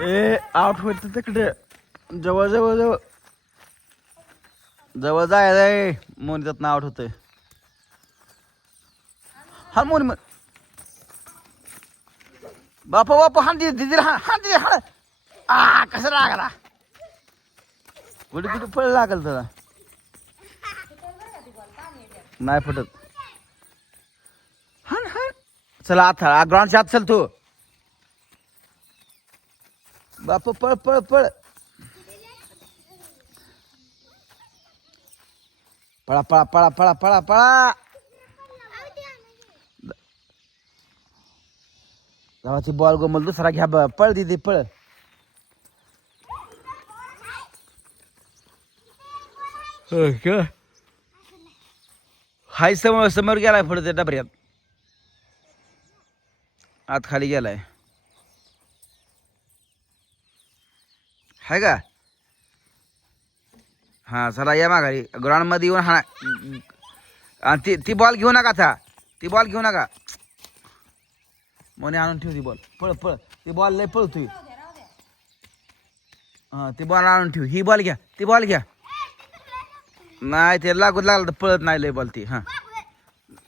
ए, out होत तिकडे. जवळ जवळ जवळ. जवळ जाय जाय मोनीतात ना आउट होते हा मोनी मग बापा बापा हा दिदी दिदी हा हां दिदी हा. आ कसं लागला? कुठे कुठे फळ लागल तुला? नाही फुटत. हा हा चला आता ग्राउंडच्या आत चल तू. बाप पळ पळ पळ. पळा पळा पळा पळा पळा पळा. गावाची बॉल गोमल दुसरा घ्या पळ दिदी पळ. हाय समोर समोर गेलाय पुढे त्या डबऱ्यात. आत खाली गेलाय. हाय का? हा चला या माघारी. ग्राउंडमध्ये येऊन हा आणि ती ती बॉल घेऊ नका आता. ती बॉल घेऊ नका. मोने आणून ठेव ती बॉल पळ पळ. ती बॉल लय पळतोय. हा ती बॉल आणून ठेव. ही बॉल घ्या. ती बॉल घ्या. नाही ते लागू लागलं तर पळत नाही लय बॉल ती हां.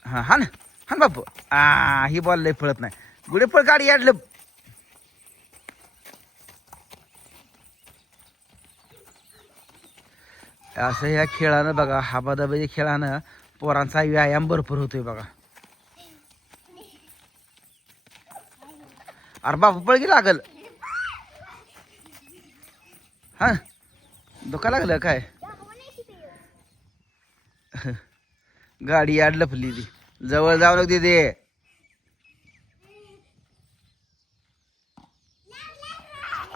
हां हा ना हा ना बापू. आ ही बॉल लय पळत नाही. गुढे पळ गाडी याडलं असं ह्या खेळानं बघा हाबादाबाच्या खेळानं पोरांचा व्यायाम भरपूर होतोय बघा. अरे बापू पळगी लागल. हा धोका लागलं काय? गाडी आड लपली ती जवळ जाऊ नको दे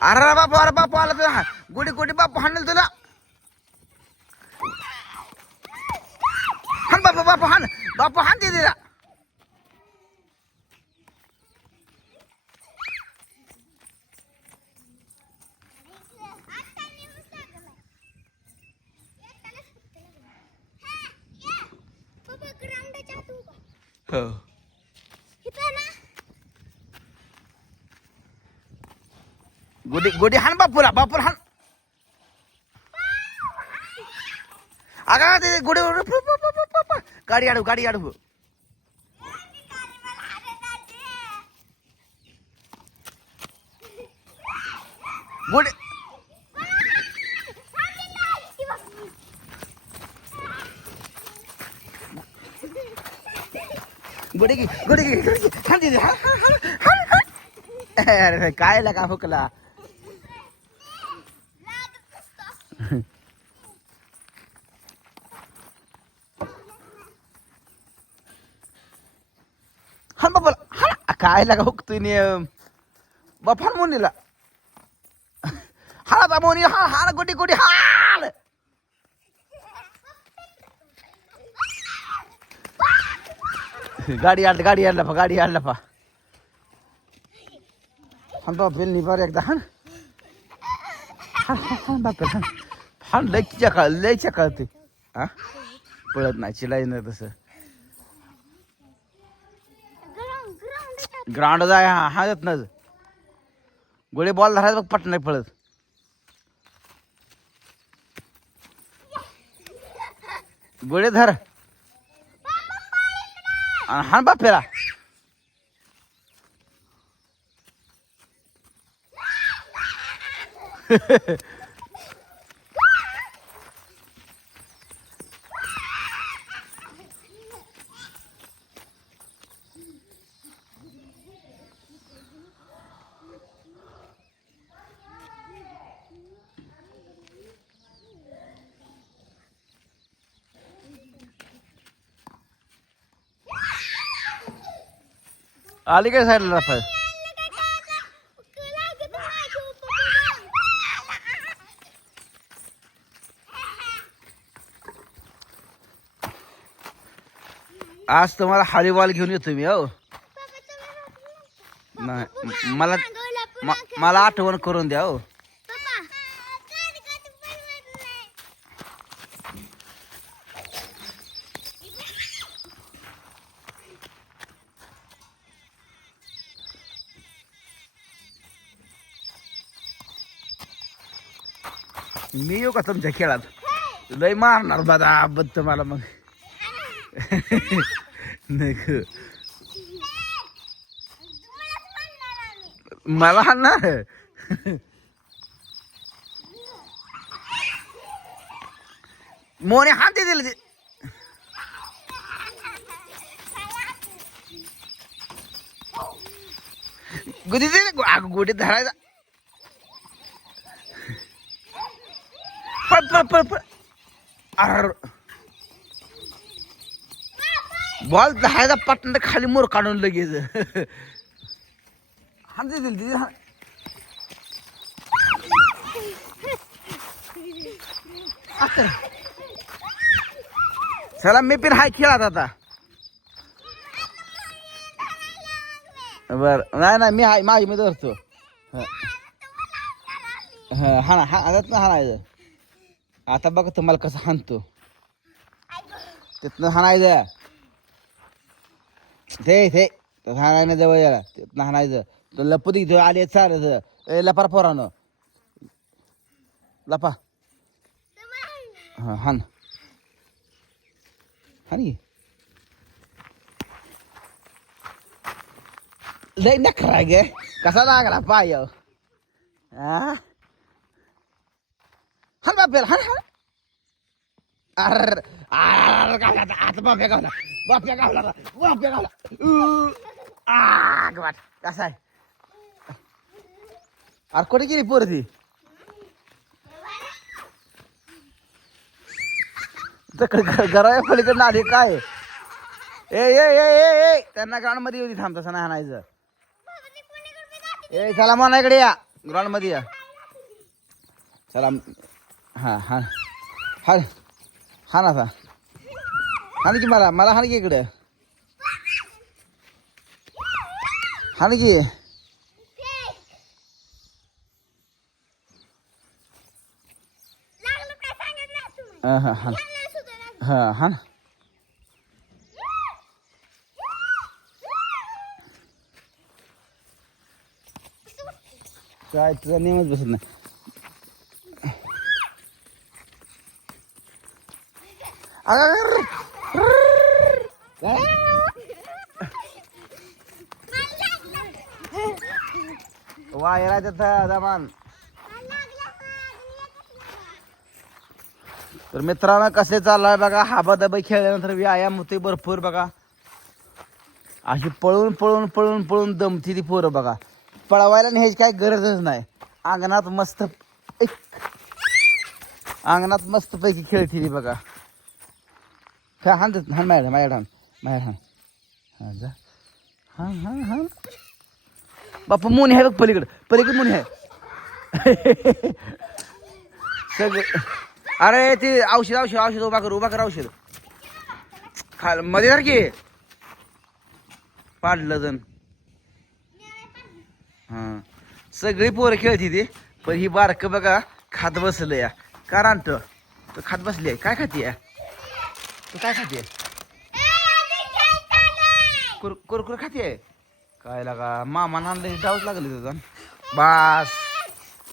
अरे बापू अरे बापू आला तुला गुडी गुडी बापू हाणल तुला. हाण बापू बापू हाण. बापू हाण दे तिला आता नेऊन टाकलाय. येतानाच फक्त लागला. हा, ये. बाबा, ग्राउंडच्या आत उभा. हो इथं ना गुडी गुडी हाण बापूला बापूला हाण अगा ते गुडी प- प- प- प- प- प. गाडी आडू गाडी आडू गुडी की गुडी की अरे काय लागा हुकला? हाण बापाला हाण काय लागा हुकतोय नियम बाप मोनीला. हा मोनी हा हा गुडी गुडी हा. गाडी आड गाडी आडला पा गाडी आडला पा. हाण बाप बेल निभार एकदा हाण हाण हाण हाण बाप हाण हाण लय चकाळ लय चकाळते पळत नाही चिलाई नाही तसं. ग्राउंड ग्राउंडच्या आत. जाय हा हा येत ना गोळे बॉल धरायचं बघ पट नाही पळत. गोळे धर. आणि हाण बापेला आली काय साईडला रफाय. आज तुम्हाला हाली बॉल घेऊन येतो मी हो. नाही मला मला आठवण करून द्या हो. मी येऊ का तुमच्या खेळात? लय मारणार बदा बद्द मला मग. नाही मला हाणणार मोने हाते दिले ते. गुदी दे अगं धरायचा. पळ अर बॉल धरायचा पटन खाली मोर काढून लगेच. हात दिली दिदी चला मी पण हाय खेळात आता. बर. नाही नाही मी हाय माझी मी धरतो. हा हा ना हा हाणायचं. आता बघा तुम्हाला कसं हाणतो. तिथनं हाणायचं ते ते हाणायला जवळ याला तिथनं हाणायचं तो लपू इथं. आले चालत ए लपार पोरानं. लपा. हां हान हान की. लय नखरा गे. कसा लागला पाय हो? हा? बापेला हान अर अर गावला आता? बाप्या गावला बाप्या गावला बाप्या गावला उ, आ गवाट कसा आहे? अरे कुठे गेली पोर ती? घरा पलीकडे आली काय? ए ए ए ए ए. त्यांना ग्राउंडमध्ये येऊ थांब तसं नाही ए चला म्हणा इकडे या. ग्राउंडमध्ये या. चला हां हा. हा हा ना आता. हाण की मला मला हाण की इकडे. हाण की. हा हा हा. हा हा ना. काय तुझा नेमच बसत नाही अगं, काय? वायर दमान तर मित्रांनो कसे चाललाय बघा हाबादाबी खेळल्यानंतर व्यायाम होते भरपूर बघा. अशी पळून पळून पळून पळून दमती ती पोरं बघा. पळवायला न्यायची काही गरजच नाही. अंगणात मस्त अंगणात मस्त पैकी खेळती ती बघा. खेळ हान देत हान मॅडम मॅडम मॅडम हा जा हा हा हा बाप्पा मुनी आहे बघ पलीकडं पलीकडे मुनी आहे सगळे अरे ते औषध औषध औषध उभा कर उभा कर औषध खाल मध्ये धर पाडलं जण हां सगळी पोरं खेळती ती पण ही बारक बघा खात बसलं या का रांत तू खात बसली आहे. काय खाती तू काय खाते कुर कुरकुर खाते काय लागा मामा आणलं डाऊच लागले तुझा बास.